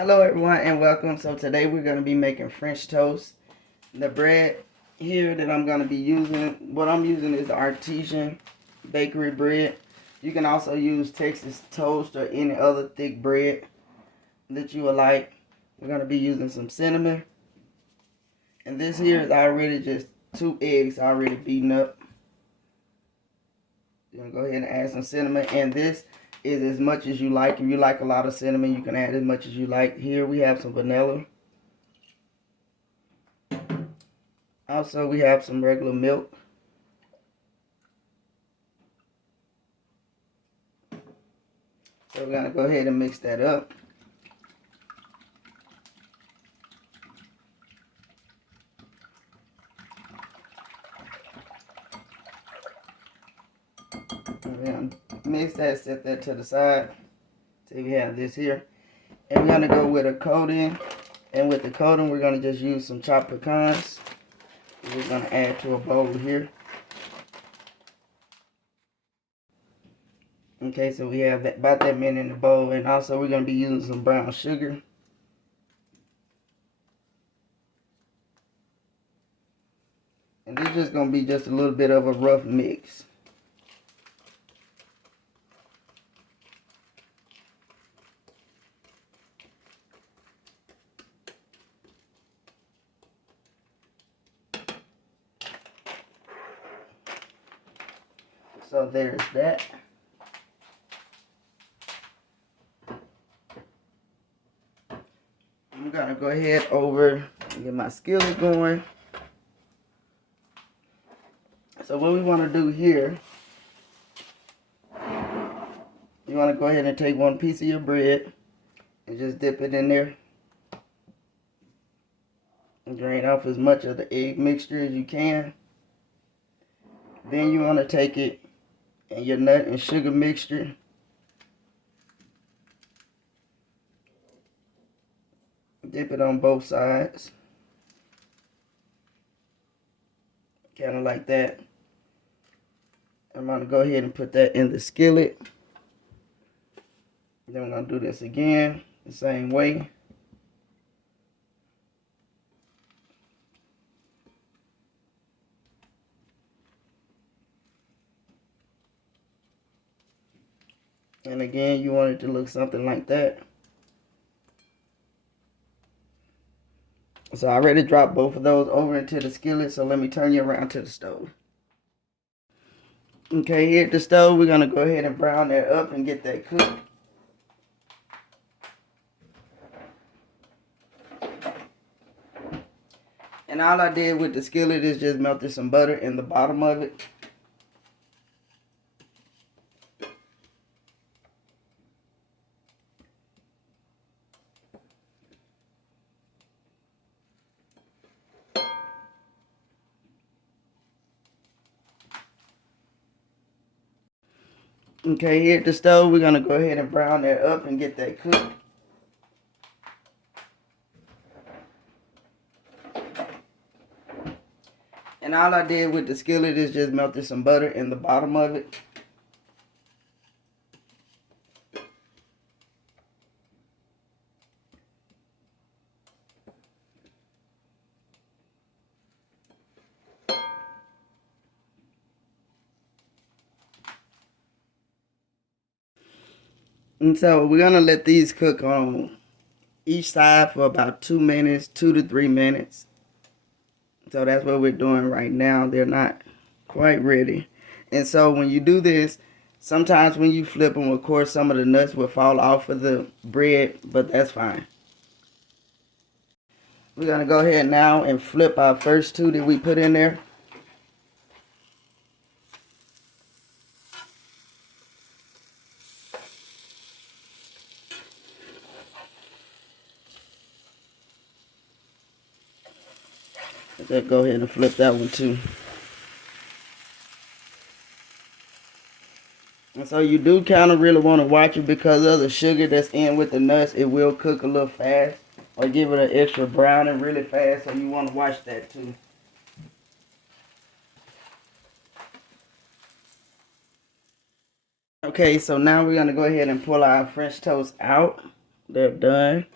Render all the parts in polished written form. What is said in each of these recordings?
Hello everyone and welcome. So today we're going to be making French toast. The bread here that I'm going to be using, what I'm using is the artisan bakery bread. You can also use Texas toast or any other thick bread that you would like. We're going to be using some cinnamon. And this here is already just 2 eggs already beaten up. You're going to go ahead and add some cinnamon, and this is as much as you like. If you like a lot of cinnamon, you can add as much as you like. Here we have some vanilla. Also, we have some regular milk. So we're going to go ahead and mix that up. We're going to mix that, set that to the side. So we have this here. And we're going to go with a coating. And with the coating, we're going to just use some chopped pecans. We're going to add to a bowl here. Okay, so we have about that many in the bowl. And also we're going to be using some brown sugar. And this is just going to be just a little bit of a rough mix. So there's that. I'm going to go ahead over and get my skillet going. So what we want to do here, you want to go ahead and take one piece of your bread and just dip it in there. And drain off as much of the egg mixture as you can. Then you want to take it and your nut and sugar mixture. Dip it on both sides. Kind of like that. I'm going to go ahead and put that in the skillet. Then we're going to do this again the same way. And again, you want it to look something like that. So I already dropped both of those over into the skillet, so let me turn you around to the stove. Okay, here at the stove, we're going to go ahead and brown that up and get that cooked. And all I did with the skillet is just melted some butter in the bottom of it. Okay, here at the stove, we're going to go ahead and brown that up and get that cooked. And all I did with the skillet is just melted some butter in the bottom of it. And so we're going to let these cook on each side for about 2 minutes, 2 to 3 minutes. So that's what we're doing right now. They're not quite ready. And so when you do this, sometimes when you flip them, of course, some of the nuts will fall off of the bread, but that's fine. We're going to go ahead now and flip our first 2 that we put in there. Let's go ahead and flip that one too. And so you do kind of really want to watch it because of the sugar that's in with the nuts. It will cook a little fast or give it an extra browning really fast. So you want to watch that too. Okay, so now we're going to go ahead and pull our French toast out. They're done.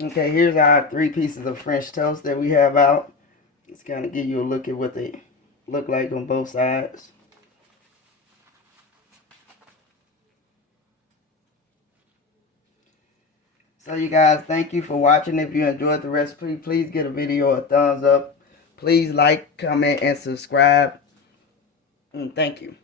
Okay, here's our 3 pieces of French toast that we have out. Just kind of give you a look at what they look like on both sides. So you guys, thank you for watching. If you enjoyed the recipe, please give the video a thumbs up. Please like, comment, and subscribe. And thank you.